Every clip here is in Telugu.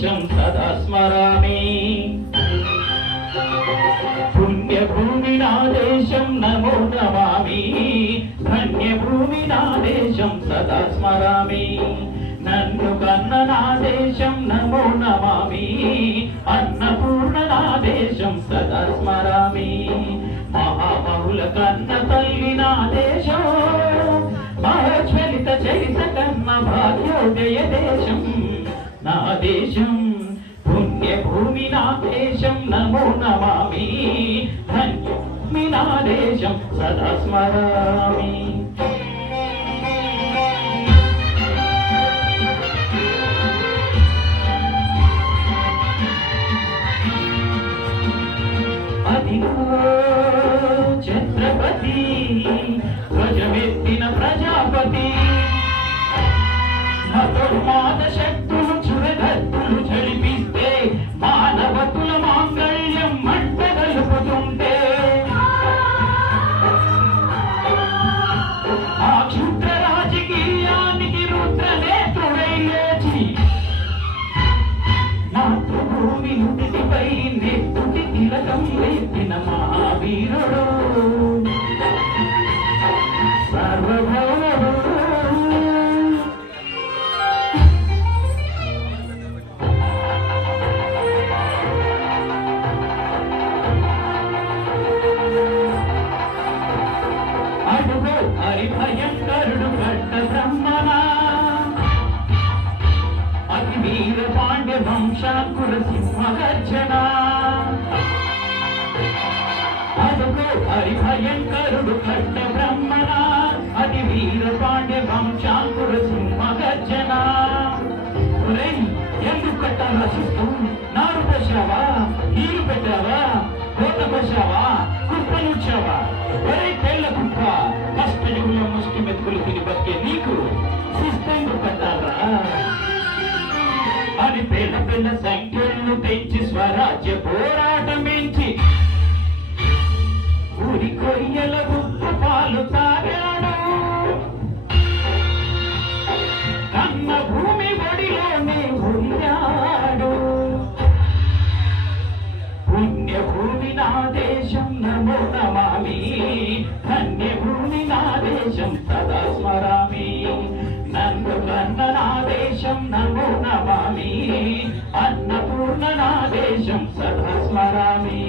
దేశం సదా స్మరామి. పుణ్యభూమి నా దేశం నమో నమామి. ధన్యభూమి నా దేశం సదా స్మరామి. నన్ను కన్న నా దేశం నమో నమామి. అన్నపూర్ణ నా దేశం సదా స్మరామి. మహాబహుల కన్న తల్లి నా దేశం. మహజ్వలిత చరిత కన్న భాగ్యోదయ దేశం నా దేశం. పుణ్యభూమి నా దేశం నమో నమామి. ధన్యభూమి నా దేశం సదా స్మరామి. అదిగో ఛత్రపతి ధ్వజమెత్తిన ప్రజాపతి. మతోన్మాద శక్తులు చురగత్తులు చలిపిస్తే మానవతుల మాంగళ్యం మంట కలుపుతుంటే ఆ క్షుద్ర రాజకీయానికి రుద్రనేత్రుడై లేచి మాతృభూమి నుడిపై నెత్తుటి తిలకం వేసిన మహావీరుడు సార్వభౌముడు. అడుగో హరిభయంకరుడు గడ్డ బ్రహ్మణ. అతి వీర పాండ్య వంశాంకుర సింహగర్జన. అడుగో హరిభయంకరుడు గడ్డ బ్రహ్మణ. అతి వీర పాండ్య వంశాంకుర సింహగర్జన. ఎందుకు కట్టాలు రచిస్తూ నారు పోసావా, నీరు పెట్టావా, కోట పోసావా, కుప్పలుచ్చావా? ఒరే తెల్ల కుప్ప, కష్టజీవుల ముష్టి మెతుకులు తిని బతికే నీకు శిస్తెందుకు కట్టారా అని పిల్ల పిల్ల సంఖ్యలను తెంచి స్వరాజ్య పోరాటమించి ఊరి కొయ్యల ఉప్పు పాలు తాగాడు. కన్న భూమి ఒడిలోనే ఉరియాడు. పుణ్యభూమి నా దేశం నమో నమామి. ధన్యభూమి నా దేశం సదా స్మరామి. నన్ను కన్న నా దేశం నమో నమామి. అన్నపూర్ణ నా దేశం సదా స్మరామి.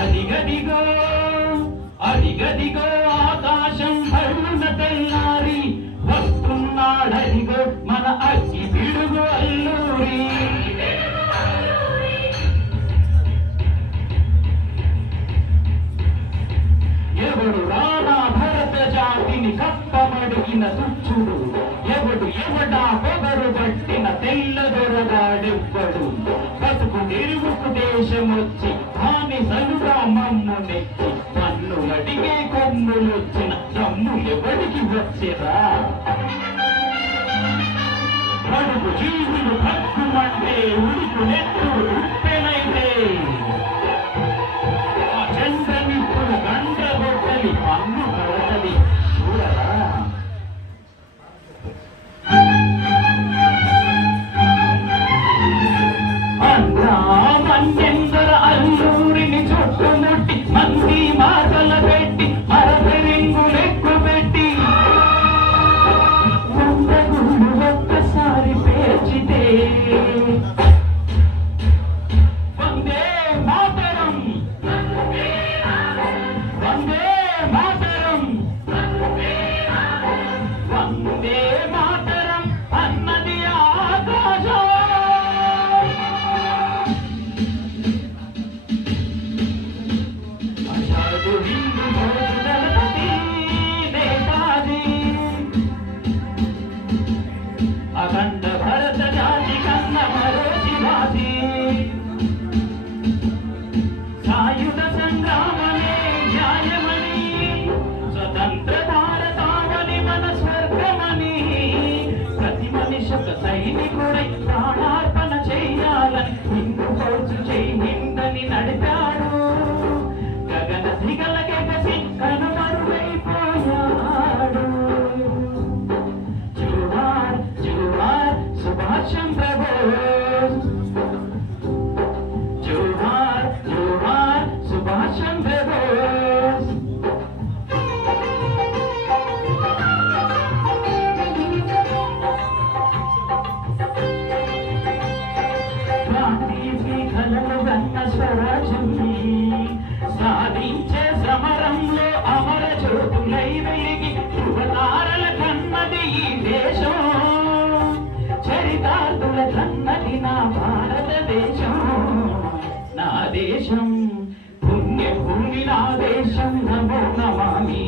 అదిగదిగో అదిగదిగో ఆకాశం హరుణ తెల్లారి వస్తున్నాడదిగో మన అగ్గి పిడుగు అల్లూరి. ఎవడు రానా భరత జాతిని కప్పమడిగిన తుచ్చుడు. ఎవడు ఎవడా పొగరు పట్టిన తెల్ల దొరగాడెవ్వడు. బతుకు నిరుగుకు దేశమొచ్చి దాని సలుగా మమ్ము నెచ్చి పన్నులడిగే కొమ్ములొచ్చిన దమ్ము ఎవడికి వచ్చేరా? కడుపు జీవులు భక్కుమంటే ఉడుకు నెత్తుడు ఉప్పెనైతే ఆ చంద్రమిప్పుడు గండ్రగొట్టలి పన్ను కడతది చూడరా. మన్నెందర అల్లూరిని చుట్టుముట్టి మంది మాటల పెట్టి అరవరింగులెక్కు పెట్టి వందగుళ్ళు ఒక్కసారి పేర్చితే వందే మాతరం వందే మాతరం వందే మాతరం అన్నది ఆకాశం. అఖండ భరత జాతి కన్న మరో శివాజీ. సాయుధ సంగ్రామమే న్యాయమని, స్వతంత్ర భారతావని మన స్వర్గమని, ప్రతి మనిషి ఒక సైనికుడై ప్రాణార్పణ చెయ్యాలని హిందూ ఫౌజు జై హిందని నడిపాడు. వెలుగై వెలిగి యువతారల కన్నది ఈ దేశం, చరితార్థుల కన్నది నా భారతదేశం. నా దేశం పుణ్యభూమి, నా దేశం నమో నమామి.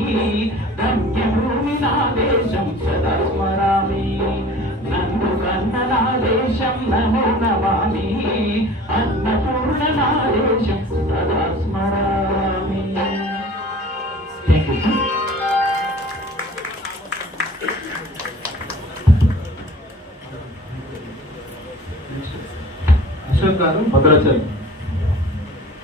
ధన్యభూమి నా దేశం సదా స్మరామి. నన్ను కన్న నా దేశం నమో నమామి. అన్నపూర్ణ నా దేశం సదా స్మరామి. అశోక్ గారు భద్రాచలం.